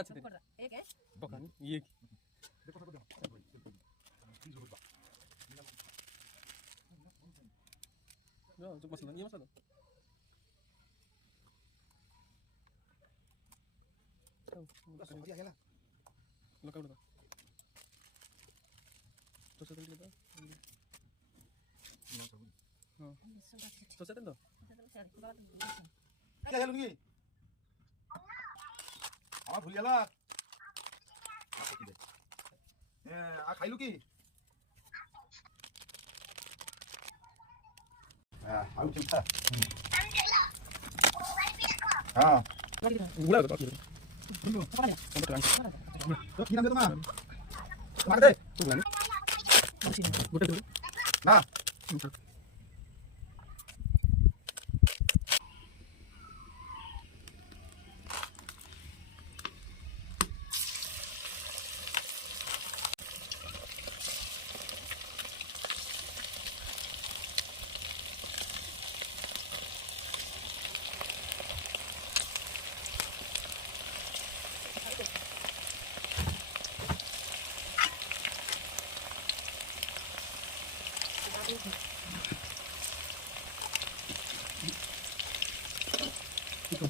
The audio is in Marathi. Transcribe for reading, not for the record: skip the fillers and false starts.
আছে एक है बकान ये देखो सब देखो जो मसला ये मसला lo cabrón तो से लेता हां तो से दो क्या लूंगी আমার ভুল গেলা आ खाइलु की आउ चिंता हां बुला दो तो কি নাম তোমার তোমাকে দে গোটা দে না Ito.